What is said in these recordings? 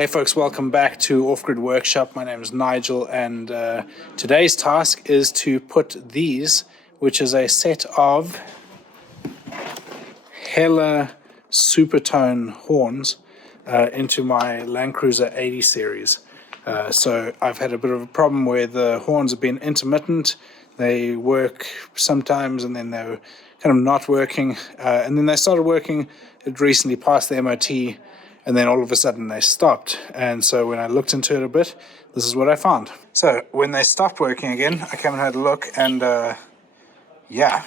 Hey folks, welcome back to Offgrid Workshop. My name is Nigel, and today's task is to put these, which is a set of Hella Supertone horns, into my Land Cruiser 80 series. So I've had a bit of a problem where the horns have been intermittent. They work sometimes and then they're kind of not working, and then they started working. It recently passed the MOT, and then all of a sudden they stopped. And so when I looked into it a bit, this is what I found. So when they stopped working again, I came and had a look, and yeah,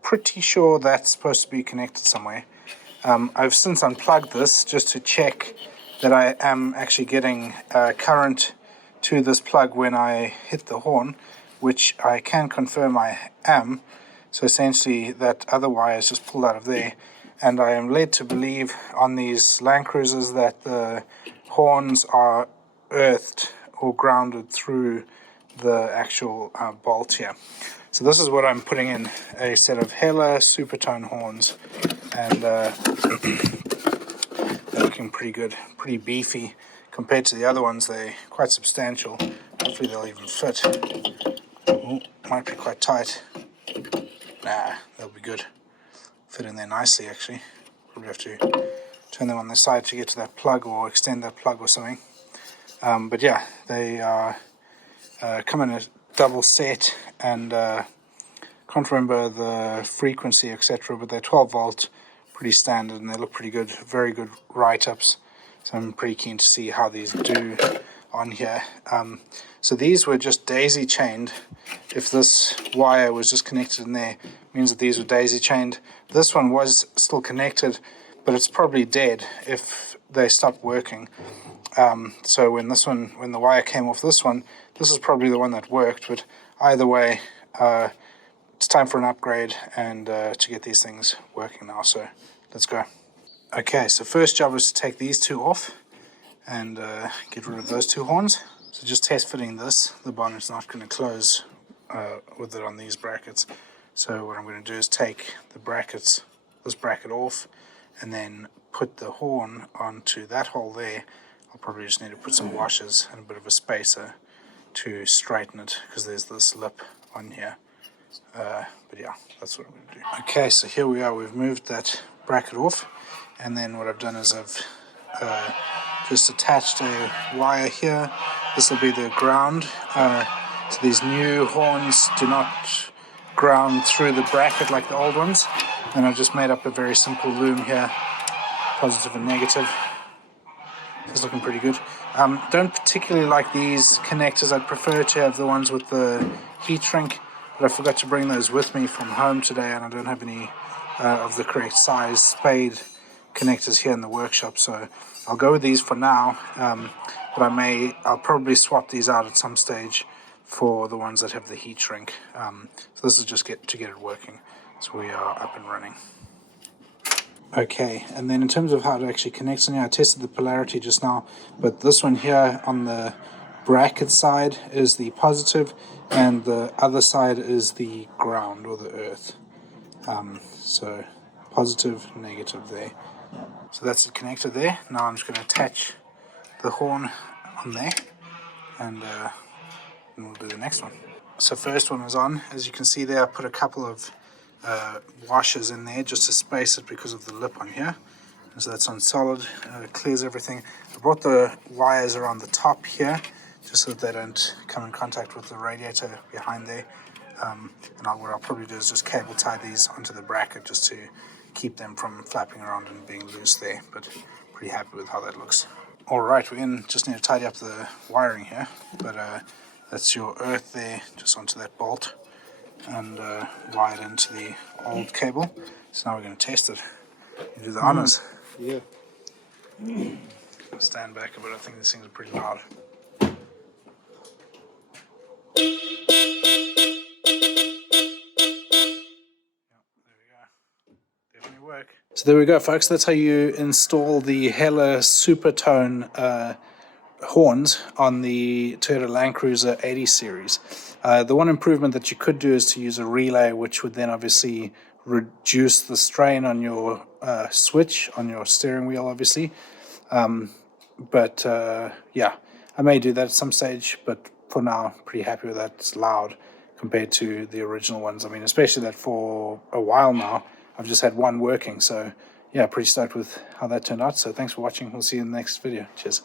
pretty sure that's supposed to be connected somewhere. I've since unplugged this just to check that I am actually getting current to this plug when I hit the horn, which I can confirm I am. So essentially that other wire is just pulled out of there, and I am led to believe on these Land Cruisers that the horns are earthed or grounded through the actual bolt here. So this is what I'm putting in, a set of Hella Supertone horns, and they're looking pretty good, pretty beefy compared to the other ones. They're quite substantial. Hopefully they'll even fit. Ooh, might be quite tight. Nah, they'll be good. Fit in there nicely actually. Probably have to turn them on the side to get to that plug or extend that plug or something. But yeah, they are come in a double set, and can't remember the frequency etc, but they're 12 volt, pretty standard, and they look pretty good, very good write-ups. So I'm pretty keen to see how these do on here. So these were just daisy chained. If this wire was just connected in there, it means that these were daisy chained. This one was still connected, but it's probably dead if they stopped working. So when the wire came off this one, this is probably the one that worked. But either way, it's time for an upgrade and to get these things working now. So let's go. Okay, so first job is to take these two off and get rid of those two horns. So just test fitting this. The bonnet's not going to close with it on these brackets. So what I'm going to do is take the brackets, this bracket off, and then put the horn onto that hole there. I'll probably just need to put some washers and a bit of a spacer to straighten it, because there's this lip on here. But yeah, that's what I'm going to do. Okay, so here we are. We've moved that bracket off, and then what I've done is I've just attached a wire here. This will be the ground. So these new horns do not ground through the bracket like the old ones, and I've just made up a very simple loom here, positive and negative. It's looking pretty good. Don't particularly like these connectors. I'd prefer to have the ones with the heat shrink, but I forgot to bring those with me from home today, and I don't have any of the correct size spade connectors here in the workshop, so I'll go with these for now. But I'll probably swap these out at some stage for the ones that have the heat shrink. So this is just to get it working. So we are up and running. Okay, and then in terms of how to actually connect something, I tested the polarity just now, but this one here on the bracket side is the positive, and the other side is the ground or the earth. So positive, negative there. So that's it connected there. Now I'm just going to attach the horn on there, and we'll do the next one. So first one is on. As you can see there, I put a couple of washers in there just to space it because of the lip on here. And so that's on solid, clears everything. I brought the wires around the top here just so that they don't come in contact with the radiator behind there. And what I'll probably do is just cable tie these onto the bracket just to keep them from flapping around and being loose there, but pretty happy with how that looks. Alright, just need to tidy up the wiring here, but that's your earth there, just onto that bolt, and wired into the old cable. So now we're going to test it. You do the honors. Yeah. I'll stand back a bit. I think these things are pretty loud. So there we go, folks. That's how you install the Hella Supertone horns on the Toyota Land Cruiser 80 series. The one improvement that you could do is to use a relay, which would then obviously reduce the strain on your switch, on your steering wheel, obviously. But yeah, I may do that at some stage, but for now, pretty happy with that. It's loud compared to the original ones. I mean, especially that for a while now, I've just had one working. So yeah, pretty stoked with how that turned out. So thanks for watching. We'll see you in the next video. Cheers.